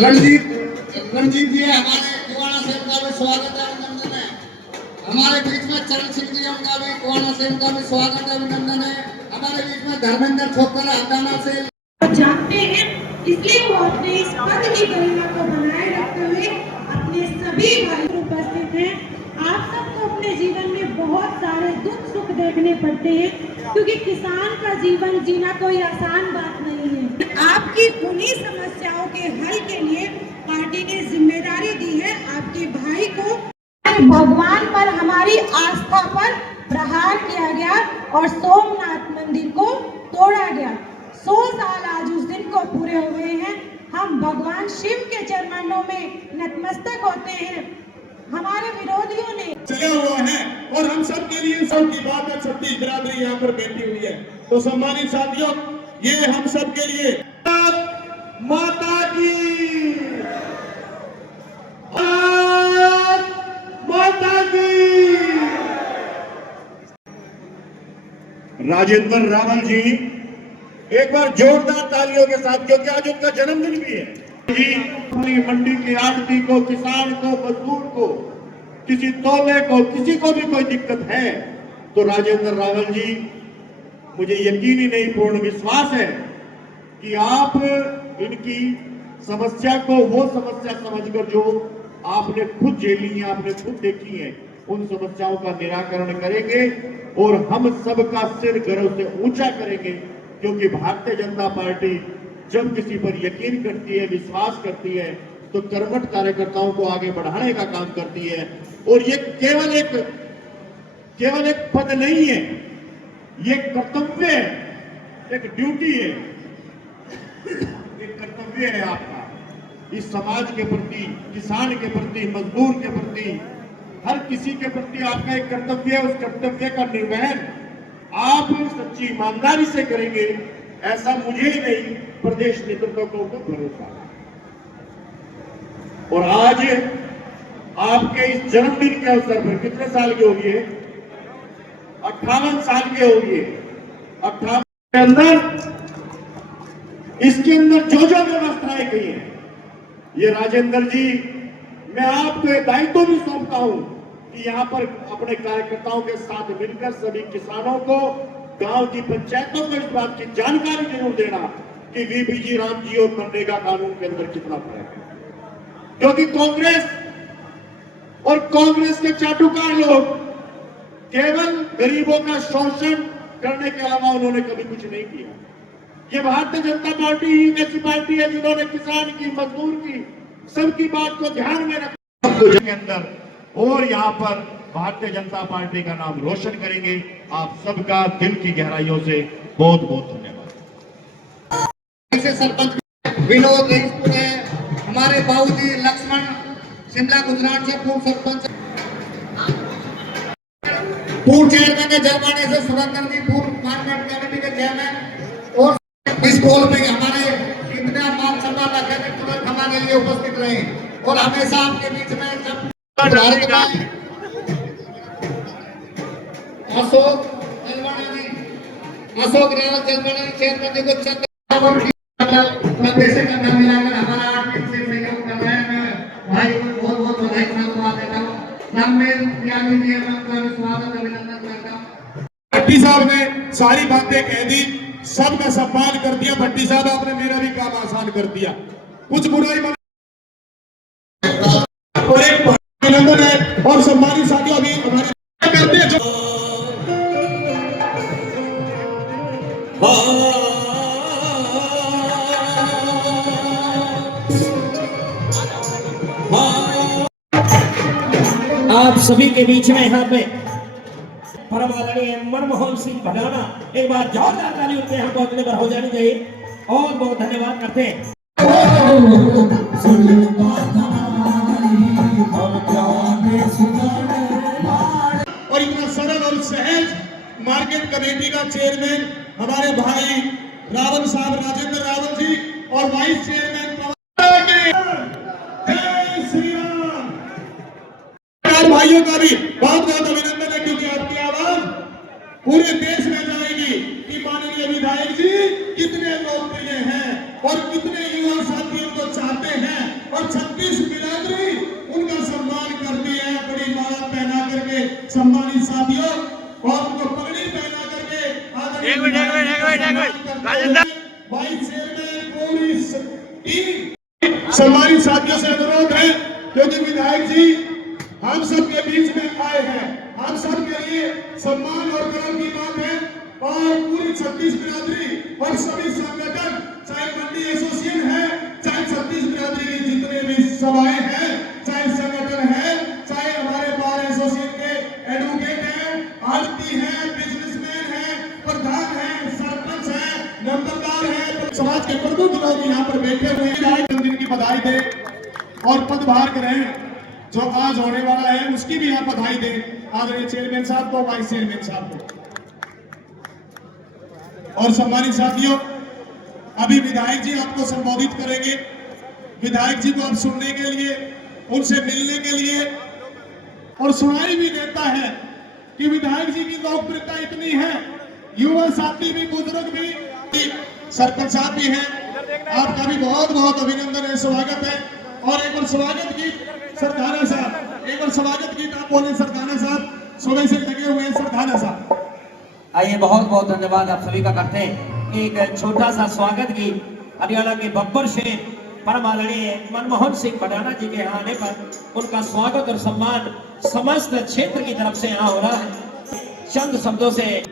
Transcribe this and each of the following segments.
रणजीत रणजीत जी हमारे कुआना से उनका भी स्वागत है, अभिनंदन है। हमारे बीच में चरण सिंह जी उनका भी कुआना से उनका भी स्वागत है, अभिनंदन है। हमारे बीच में धर्मेंद्र छोकर हंडाना से जानते हैं, इसलिए वो अपने इस पद की गरिमा को बनाए रखते हुए अपने सभी भाई उपस्थित हैं। आप सबको अपने जीवन में बहुत सारे दुख सुख देखने पड़ते हैं, क्योंकि किसान का जीवन जीना कोई आसान बात नहीं है। आपकी उन्हीं समस्याओं के हल के लिए पार्टी ने जिम्मेदारी दी है आपके भाई को। भगवान पर हमारी आस्था पर प्रहार किया गया और सोमनाथ मंदिर को तोड़ा गया। 100 साल आज उस दिन को पूरे हुए हैं। हम भगवान शिव के चरणों में नतमस्तक होते हैं। हमारे विरोधियों ने चले हुए हैं और हम सब के लिए सब की बात है। छत्तीस बिरादरी यहाँ पर बैठी हुई है, तो सम्मानित साथियों, ये हम सब के लिए माता की माता की। राजेंद्र रावल जी, एक बार जोरदार तालियों के साथ, क्योंकि आज उनका जन्मदिन भी है। अपनी मंडी के आड़ती को, किसान को, मजदूर को, किसी तौले को, किसी को भी कोई दिक्कत है तो राजेंद्र रावल जी, मुझे यकीन ही नहीं पूर्ण विश्वास है कि आप इनकी समस्या को वो समस्या समझकर जो आपने खुद झेली है, आपने खुद देखी है, उन समस्याओं का निराकरण करेंगे और हम सबका सिर गर्व से ऊंचा करेंगे। क्योंकि भारतीय जनता पार्टी जब किसी पर यकीन करती है, विश्वास करती है, तो कर्मठ कार्यकर्ताओं को आगे बढ़ाने का काम करती है। और ये केवल एक पद नहीं है, ये कर्तव्य है, एक ड्यूटी है, एक कर्तव्य है आपका इस समाज के प्रति, किसान के प्रति, मजदूर के प्रति, हर किसी के प्रति आपका एक कर्तव्य है। उस कर्तव्य का निर्वहन आप सच्ची ईमानदारी से करेंगे, ऐसा मुझे ही नहीं, प्रदेश नेतृत्व को भरोसा है। और आज आपके इस जन्मदिन के अवसर पर कितने साल के होगी? 58 साल के होगी। 58 के अंदर, इसके अंदर जो जो व्यवस्थाएं गई है, ये राजेंद्र जी, मैं आपको एक दायित्व भी सौंपता हूं कि यहाँ पर अपने कार्यकर्ताओं के साथ मिलकर सभी किसानों को, गांव की पंचायतों को इस बात की जानकारी जरूर देना कि वीबीजी राम जी और मनरेगा कानून के अंदर कितना फर्क है। क्योंकि कांग्रेस के चाटुकार लोग केवल गरीबों का शोषण करने के अलावा उन्होंने कभी कुछ नहीं किया। ये भारतीय जनता पार्टी ही ऐसी पार्टी है जिन्होंने किसान की, मजदूर की, सबकी बात को ध्यान में रखा के अंदर, और यहाँ पर भारतीय जनता पार्टी का नाम रोशन करेंगे। आप सबका दिल की गहराइयों से बहुत बहुत धन्यवाद। सरपंच विनोद है, हमारे बाबूजी लक्ष्मण शिमला गुजरात से पूर्व सरपंच, पूर्व चेयरमैन के जलपाने से सुरेंद्र जी, पूर्व मार्केट कमेटी के चेयरमैन, और इस कॉल में हमारे इतना मान सम्मान रखे कि तुरंत हमारे लिए उपस्थित रहे और हमेशा आपके बीच में अशोक जलवाना जी, अशोक रावत जलवाना जी चेयरमैन जी को पैसे का नाम मिलाकर हमारा आर्थिक से सहयोग कर रहे हैं। भाई को बहुत बहुत बधाई देता हूँ। स्वागत अभिनंदन करता हूँ। भट्टी साहब ने सारी बातें कह दी, सबका सम्मान कर दिया। भट्टी साहब, आपने मेरा भी काम आसान कर दिया, कुछ बुराई और एक अभिनंदन है। और सम्मानित साथियों, अभी हमारे करते हैं जो आप सभी के बीच में यहाँ पे परम आदरणीय मनमोहन सिंह भडाना, एक बार जोरदार ताली उनके यहाँ पहुंचने पर हो जानी चाहिए। और बहुत धन्यवाद करते हैं। और इतना सरल और सहज मार्केट कमेटी का चेयरमैन हमारे भाई रावल साहब, राजेंद्र रावल जी, और वाइस चेयरमैन भाइयों का भी बहुत बहुत अभिनंदन है। क्योंकि आपकी आवाज पूरे देश में जाएगी कि माननीय विधायक जी कितने लोकप्रिय हैं और कितने युवा साथी इनको चाहते हैं। और 36 बिरादरी उनका सम्मान करती है, बड़ी माला पहना करके सम्मानित साथियों, और उनको पगड़ी पहना करके एक minute Rajendra vice chairman police team सम्मानित साथियों से अनुरोध है, क्योंकि विधायक जी हम सब के बीच में आए हैं, हम सब के लिए सम्मान और गर्व की बात है। और पूरी 36 बिरादरी और सभी संगठन, चाहे मंडी एसोसिएशन है, चाहे 36 बिरादरी की जितने भी सभाएं हैं, चाहे संगठन है, चाहे हमारे बार एसोसिएशन के एडवोकेट हैं, आरती है, बिजनेसमैन है, प्रधान है, सरपंच है, नंबरदार है, समाज के प्रमुख लोग यहाँ पर बैठे हुए हैं। जन्मदिन की बधाई दे और पदभार ग्रहण जो आज होने वाला है उसकी भी यहाँ बधाई दे आदरणीय चेयरमैन साहब को, वाइस चेयरमैन साहब को। और सम्मानित साथियों, अभी विधायक जी आपको संबोधित करेंगे। विधायक जी को आप सुनने के लिए, उनसे मिलने के लिए, और सुनाई भी देता है कि विधायक जी की लोकप्रियता इतनी है, युवा साथी भी, बुजुर्ग भी, सरपंच साहब भी हैं, आपका भी बहुत बहुत अभिनंदन है, स्वागत है। और एक बार स्वागत गीत सरदाना साहब, एक बार स्वागत गीत आप बोले सरदाना साहब, सुबह से लगे हुए हैं सरदाना साहब। आइए, बहुत बहुत धन्यवाद आप सभी का करते हैं। एक छोटा सा स्वागत गीत हरियाणा के बब्बर शेर परम आदरणीय मनमोहन सिंह भडाना जी के यहाँ आने पर उनका स्वागत और सम्मान समस्त क्षेत्र की तरफ से यहाँ हो रहा है। चंद शब्दों से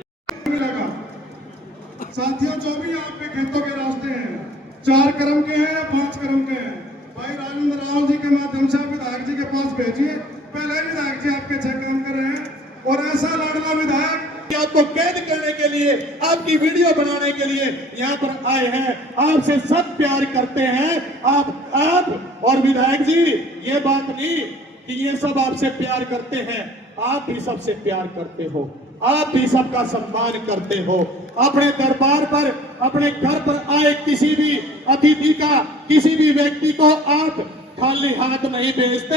साथियों, जो भी आप पे खेतों के रास्ते हैं, 4 क्रम के हैं या 5 क्रम के हैं, भाई राजेंद्र रावल जी के माध्यम से विधायक जी के पास भेजिए। पहले विधायक जी आपके 6 काम कर रहे हैं, और ऐसा लाडला विधायक आपको कैद करने के लिए, आपकी वीडियो बनाने के लिए यहाँ पर आए हैं। आपसे सब प्यार करते हैं। आप और विधायक जी, ये बात नहीं कि ये सब आपसे प्यार करते हैं, आप भी सबसे प्यार करते हो, आप भी सबका सम्मान करते हो। अपने दरबार पर, अपने घर पर आए किसी भी अतिथि का, किसी भी व्यक्ति को आप खाली हाथ नहीं भेजते।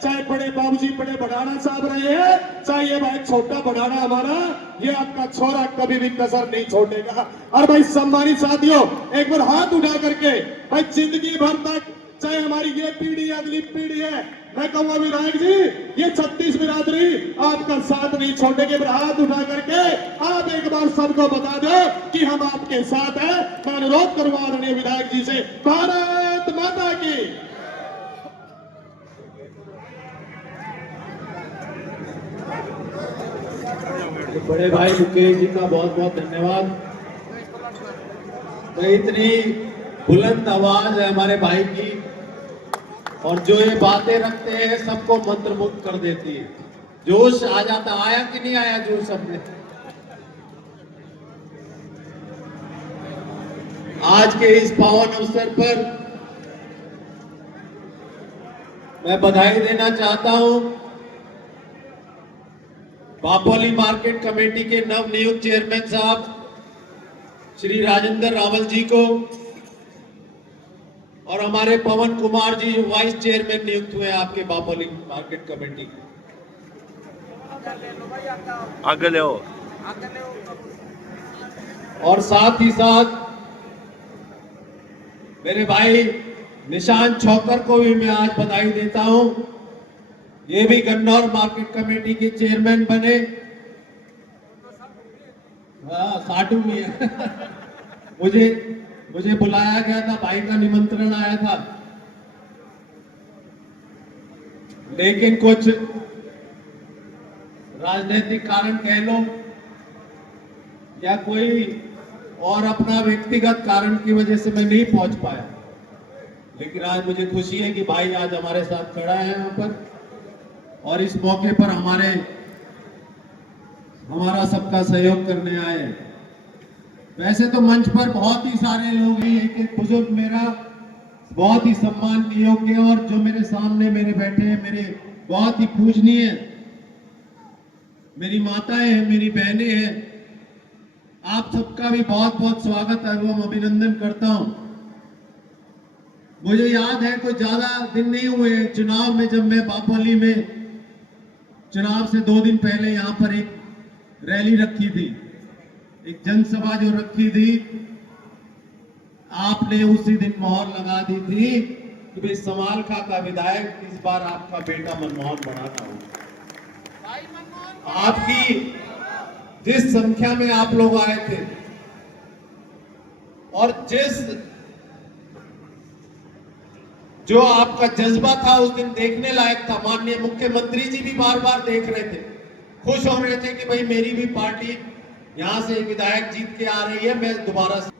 चाहे बड़े बाबूजी, बड़े भडाना साहब रहे हैं, चाहे ये भाई छोटा भडाना हमारा, ये आपका छोरा कभी भी कसर नहीं छोड़ेगा। और भाई सम्मानित साथियों, एक बार हाथ उठा करके भाई जिंदगी भर तक, चाहे हमारी ये पीढ़ी अगली पीढ़ी है, मैं कहूँगा विधायक जी, ये 36 बिरादरी आपका साथ नहीं छोड़ेंगे। हाथ उठा करके आप एक बार सबको बता दो कि हम आपके साथ हैं। मैं अनुरोध करूंगा आदरणीय विधायक जी से, भारत माता की। बड़े भाई मुकेश जी का बहुत बहुत धन्यवाद। तो इतनी बुलंद आवाज है हमारे भाई की, और जो ये बातें रखते हैं सबको मंत्रमुग्ध कर देती है। जोश आ जाता, आया कि नहीं आया जोश सबने? आज के इस पावन अवसर पर मैं बधाई देना चाहता हूं बापोली मार्केट कमेटी के नवनियुक्त चेयरमैन साहब श्री राजेंद्र रावल जी को, और हमारे पवन कुमार जी जो वाइस चेयरमैन नियुक्त हुए आपके बापोली मार्केट कमेटी। आगे ले और साथ ही साथ मेरे भाई निशान छौकर को भी मैं आज बधाई देता हूं। ये भी गन्नौर मार्केट कमेटी के चेयरमैन बने। हाँ, साटू भी है। मुझे बुलाया गया था, भाई का निमंत्रण आया था, लेकिन कुछ राजनीतिक कारण कह लो या कोई और अपना व्यक्तिगत कारण की वजह से मैं नहीं पहुंच पाया। लेकिन आज मुझे खुशी है कि भाई आज हमारे साथ खड़ा है यहाँ पर, और इस मौके पर हमारा सबका सहयोग करने आए। वैसे तो मंच पर बहुत ही सारे लोग हैं, एक बुजुर्ग मेरा बहुत ही सम्माननीय योग्य, और जो मेरे सामने मेरे बैठे हैं मेरे बहुत ही पूजनीय मेरी माताएं हैं, मेरी बहनें हैं। आप सबका भी बहुत बहुत स्वागत एवं अभिनंदन करता हूं। मुझे याद है कोई ज्यादा दिन नहीं हुए चुनाव में, जब मैं बापोली में चुनाव से 2 दिन पहले यहाँ पर एक रैली रखी थी, एक जनसभा जो रखी थी, आपने उसी दिन मोहर लगा दी थी कि भाई समालखा का विधायक इस बार आपका बेटा मनमोहन बनाना होगा। आपकी जिस संख्या में आप लोग आए थे और जो आपका जज्बा था उस दिन देखने लायक था। माननीय मुख्यमंत्री जी भी बार बार देख रहे थे, खुश हो रहे थे कि भाई मेरी भी पार्टी यहां से एक विधायक जीत के आ रही है, मैं दोबारा से,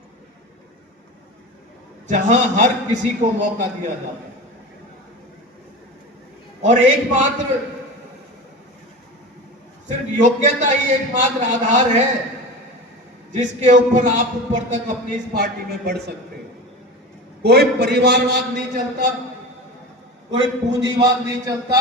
जहां हर किसी को मौका दिया जाता है। और एकमात्र सिर्फ योग्यता ही एकमात्र आधार है जिसके ऊपर आप ऊपर तक अपनी इस पार्टी में बढ़ सकते हो। कोई परिवारवाद नहीं चलता, कोई पूंजीवाद नहीं चलता,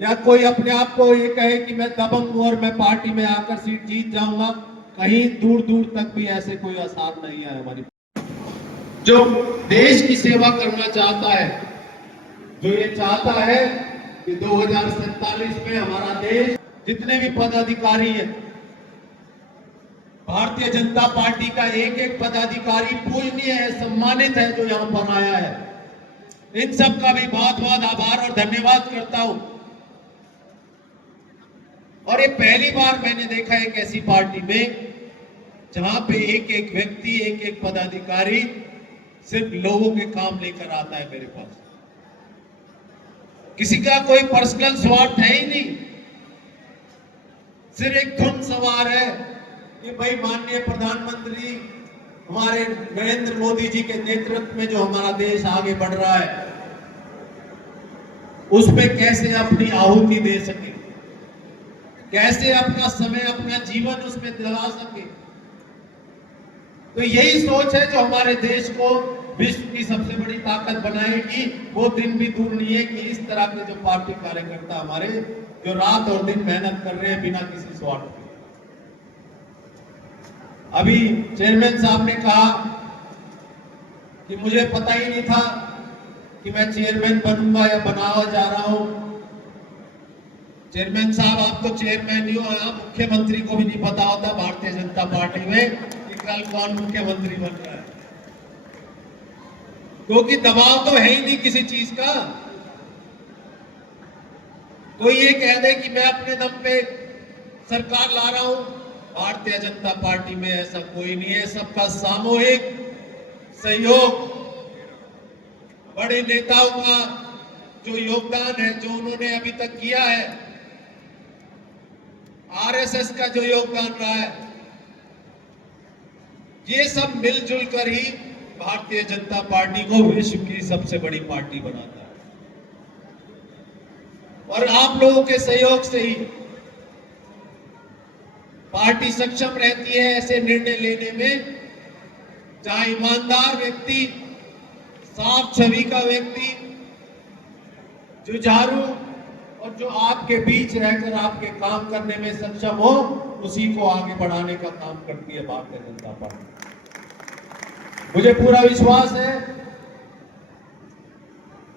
या कोई अपने आप को ये कहे कि मैं दबंग हूं और मैं पार्टी में आकर सीट जीत जाऊंगा। कहीं दूर दूर तक भी ऐसे कोई आसार नहीं है। हमारी जो देश की सेवा करना चाहता है, जो ये चाहता है कि 2047 में हमारा देश, जितने भी पदाधिकारी हैं, भारतीय जनता पार्टी का एक एक पदाधिकारी पूजनीय है, सम्मानित है जो यहां पर आया है। इन सब का भी बहुत बहुत आभार और धन्यवाद करता हूं। और ये पहली बार मैंने देखा एक ऐसी पार्टी में जहां पे एक एक व्यक्ति, एक एक पदाधिकारी सिर्फ लोगों के काम लेकर आता है मेरे पास। किसी का कोई पर्सनल स्वार्थ है ही नहीं, सिर्फ एक धुन सवार है कि भाई माननीय प्रधानमंत्री हमारे नरेंद्र मोदी जी के नेतृत्व में जो हमारा देश आगे बढ़ रहा है उसमें कैसे अपनी आहुति दे सके, कैसे अपना समय, अपना जीवन उसमें लगा सके। तो यही सोच है जो हमारे देश को विश्व की सबसे बड़ी ताकत बनाएगी। वो दिन भी दूर नहीं है कि इस तरह के जो पार्टी कार्यकर्ता हमारे, जो रात और दिन मेहनत कर रहे हैं बिना किसी स्वार्थ के। अभी चेयरमैन साहब ने कहा कि मुझे पता ही नहीं था कि मैं चेयरमैन बनूंगा या बनावा जा रहा हूं। चेयरमैन साहब, आप तो चेयरमैन ही हो, आप मुख्यमंत्री को भी नहीं पता होता भारतीय जनता पार्टी में कि कल कौन मुख्यमंत्री बन रहा है, क्योंकि दबाव तो है ही नहीं किसी चीज का। कोई ये कह दे कि मैं अपने दम पे सरकार ला रहा हूं, भारतीय जनता पार्टी में ऐसा कोई नहीं है। सबका सामूहिक सहयोग, बड़े नेताओं का जो योगदान है, जो उन्होंने अभी तक किया है, आरएसएस का जो योगदान रहा है, ये सब मिलजुल कर ही भारतीय जनता पार्टी को विश्व की सबसे बड़ी पार्टी बनाता है। और आप लोगों के सहयोग से ही पार्टी सक्षम रहती है ऐसे निर्णय लेने में, जहां ईमानदार व्यक्ति, साफ छवि का व्यक्ति, जुझारू और जो आपके बीच रहकर आपके काम करने में सक्षम हो, उसी को आगे बढ़ाने का काम करती है भारतीय जनता पार्टी। मुझे पूरा विश्वास है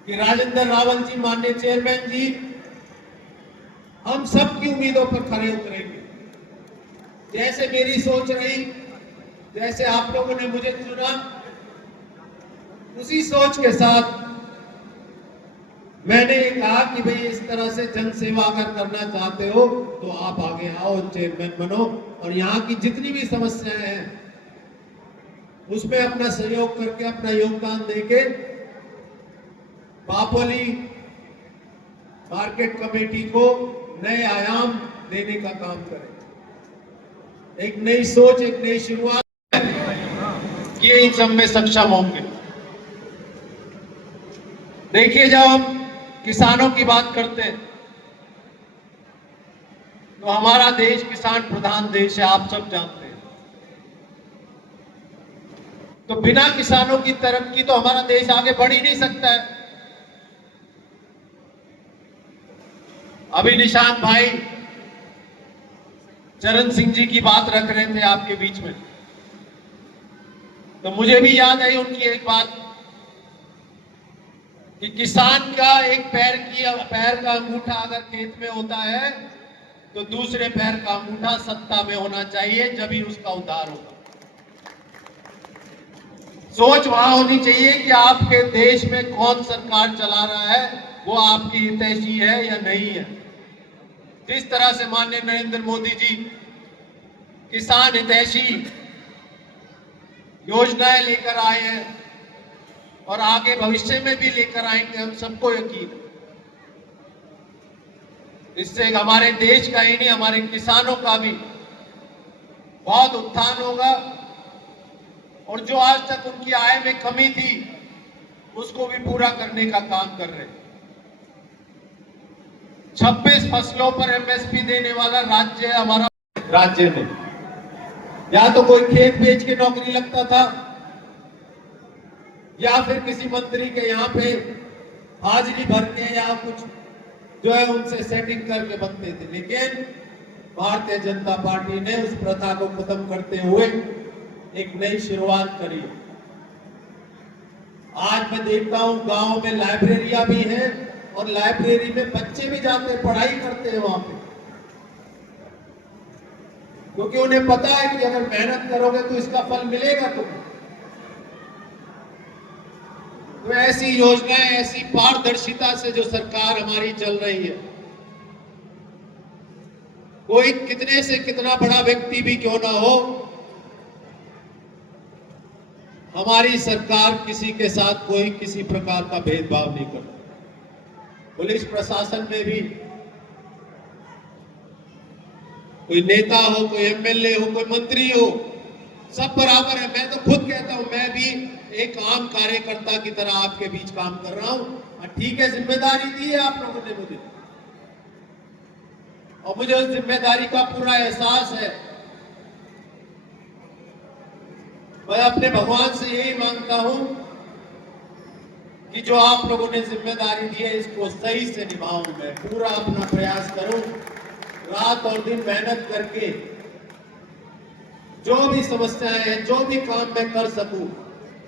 कि राजेंद्र रावल जी, माननीय चेयरमैन जी, हम सब की उम्मीदों पर खरे उतरेंगे। जैसे मेरी सोच रही, जैसे आप लोगों ने मुझे चुना, उसी सोच के साथ मैंने कहा कि भाई इस तरह से जन सेवा अगर करना चाहते हो तो आप आगे आओ, चेयरमैन बनो, और यहाँ की जितनी भी समस्याएं हैं उसमें अपना सहयोग करके, अपना योगदान देके बापोली मार्केट कमेटी को नए आयाम देने का काम करें। एक नई सोच, एक नई शुरुआत, ये इन सब में सक्षम होंगे। देखिए, जब हम किसानों की बात करते हैं तो हमारा देश किसान प्रधान देश है, आप सब जानते हैं। तो बिना किसानों की तरक्की तो हमारा देश आगे बढ़ ही नहीं सकता है। अभी निशांत भाई चरण सिंह जी की बात रख रहे थे आपके बीच में, तो मुझे भी याद आई उनकी एक बात कि किसान का एक पैर का अंगूठा अगर खेत में होता है तो दूसरे पैर का अंगूठा सत्ता में होना चाहिए, जब ही उसका उद्धार होगा। सोच वहां होनी चाहिए कि आपके देश में कौन सरकार चला रहा है, वो आपकी हितैषी है या नहीं है। जिस तरह से माननीय नरेंद्र मोदी जी किसान हितैषी योजनाएं लेकर आए हैं और आगे भविष्य में भी लेकर आएंगे, हम सबको यकीन है। इससे हमारे देश का ही नहीं, हमारे किसानों का भी बहुत उत्थान होगा और जो आज तक उनकी आय में कमी थी उसको भी पूरा करने का काम कर रहे हैं। 26 फसलों पर एमएसपी देने वाला राज्य है हमारा। राज्य में या तो कोई खेत बेच के नौकरी लगता था या फिर किसी मंत्री के यहाँ पे हाजिरी भर के या कुछ जो है उनसे सेटिंग करके बनते थे। लेकिन भारतीय जनता पार्टी ने उस प्रथा को खत्म करते हुए एक नई शुरुआत करी। आज मैं देखता हूं गांव में लाइब्रेरियां भी हैं और लाइब्रेरी में बच्चे भी जाते हैं, पढ़ाई करते हैं वहां पे, क्योंकि उन्हें पता है कि अगर मेहनत करोगे तो इसका फल मिलेगा तुम्हें। तो ऐसी योजनाएं, ऐसी पारदर्शिता से जो सरकार हमारी चल रही है, कोई कितने से कितना बड़ा व्यक्ति भी क्यों ना हो, हमारी सरकार किसी के साथ कोई किसी प्रकार का भेदभाव नहीं करती। पुलिस प्रशासन में भी कोई नेता हो, कोई एमएलए हो, कोई मंत्री हो, सब बराबर है। मैं तो खुद कहता हूं, मैं भी एक आम कार्यकर्ता की तरह आपके बीच काम कर रहा हूं। ठीक है, जिम्मेदारी दी है आप लोगों ने मुझे और मुझे उस जिम्मेदारी का पूरा एहसास है। मैं अपने भगवान से यही मांगता हूं कि जो आप लोगों ने जिम्मेदारी दी है इसको सही से निभाऊं। मैं पूरा अपना प्रयास करूं, रात और दिन मेहनत करके जो भी समस्याएं हैं, जो भी काम मैं कर सकूं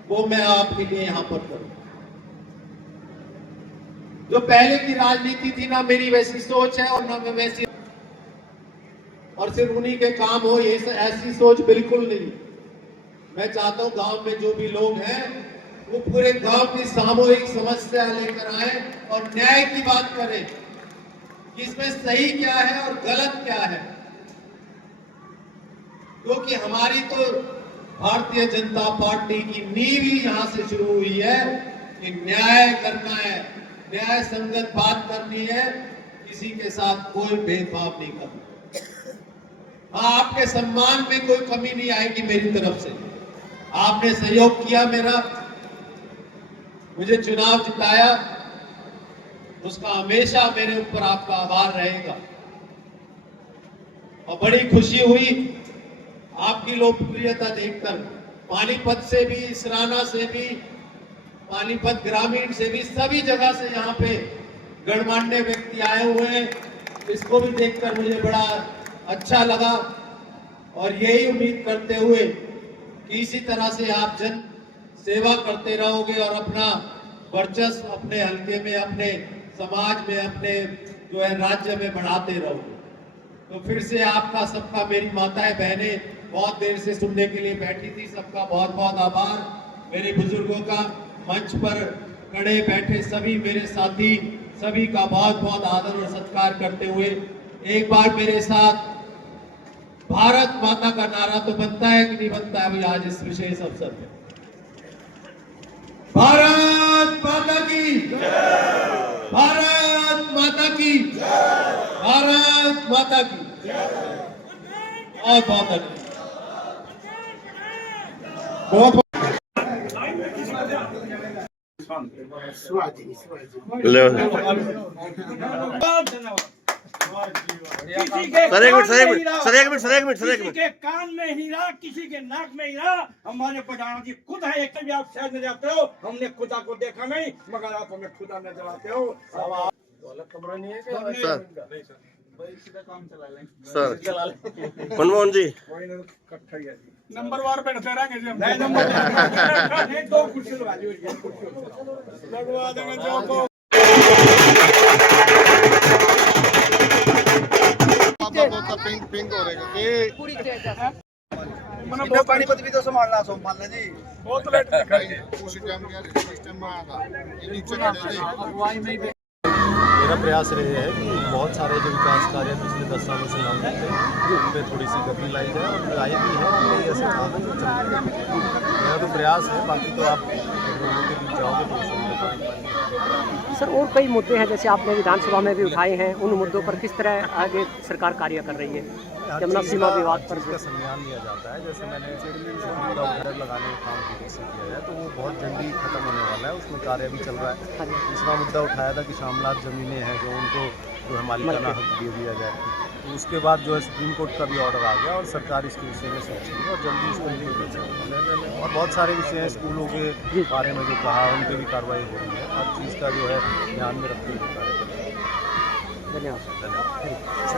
वो मैं आपके लिए यहां पर करूं। जो पहले की राजनीति थी ना, मेरी वैसी सोच है और ना मैं वैसी, और सिर्फ उन्हीं के काम हो ये ऐसी सोच बिल्कुल नहीं। मैं चाहता हूं गांव में जो भी लोग हैं वो पूरे गांव की सामूहिक समस्या लेकर आए और न्याय की बात करें कि इसमें सही क्या है और गलत क्या है। क्योंकि हमारी तो भारतीय जनता पार्टी की नींव ही यहां से शुरू हुई है कि न्याय करना है, न्याय संगत बात करनी है, किसी के साथ कोई भेदभाव नहीं करना। हाँ, आपके सम्मान में कोई कमी नहीं आएगी मेरी तरफ से। आपने सहयोग किया मेरा, मुझे चुनाव जिताया, उसका हमेशा मेरे ऊपर आपका आभार रहेगा। और बड़ी खुशी हुई आपकी लोकप्रियता देखकर। पानीपत से भी, इसराना से भी, पानीपत ग्रामीण से भी, सभी जगह से यहाँ पे गणमान्य व्यक्ति आए हुए हैं। इसको भी देखकर मुझे बड़ा अच्छा लगा और यही उम्मीद करते हुए कि इसी तरह से आप जन सेवा करते रहोगे और अपना वर्चस्व अपने हल्के में, अपने समाज में, अपने जो है राज्य में बढ़ाते रहोगे। तो फिर से आपका सबका, मेरी माताएं बहनें बहुत देर से सुनने के लिए बैठी थी, सबका बहुत बहुत आभार। मेरे बुजुर्गों का, मंच पर खड़े बैठे सभी मेरे साथी, सभी का बहुत बहुत आदर और सत्कार करते हुए एक बार मेरे साथ भारत माता का नारा तो बनता है कि नहीं बनता है भाई आज इस विशेष अवसर पे? भारत माता की, भारत माता की, भारत माता की बहुत बहुत बहुत किसी के कान में हीरा, किसी के नाक में हीरा। हमारे प्रधानमंत्री खुद है, एक भी आप शहर में जाते हो, हमने खुदा को देखा नहीं, मगर आप हमें खुदा नजर आते हो। नहीं है सर मनमोहन जी नंबर वार बैठते रहेंगे, नंबर दो कुर्सी लगवा देंगे जो पिंक हो रहेगा। बहुत पानीपत भी तो संभालना सोमपाल जी बहुत लेट दिखाई मेरा प्रयास रहे है कि बहुत सारे जो विकास कार्य पिछले 10 सालों से लंबित थे उन पर थोड़ी सी गति लाई जाए और लाई भी है कई ऐसे काम है जो चल रहे हैं। मेरा तो प्रयास है, बाकी तो आप लोगों के बीच जाओगे तो उसमें बता पाएंगे। सर और कई मुद्दे हैं जैसे आपने विधानसभा में भी उठाए हैं, उन मुद्दों पर किस तरह आगे सरकार कार्य कर रही है? यमुना सीमा विवाद पर इसका संज्ञान लिया जाता है। जैसे मैंने घर लगाने का काम से किया है तो वो बहुत जल्दी खत्म होने वाला है, उसमें कार्य भी चल रहा है। दूसरा मुद्दा उठाया था कि शामलात ज़मीनें हैं जो उनको जो है मालिकाना हक दे दिया जाए, तो उसके बाद जो है सुप्रीम कोर्ट का भी ऑर्डर आ गया और सरकार इसके विषय में सोचेगी और जल्दी इसको और बहुत सारे विषय हैं स्कूलों के बारे में जो कहा उन पर भी कार्रवाई हो रही है। हर चीज़ का जो है ध्यान में रखते हुए कार्य कर रही है। धन्यवाद।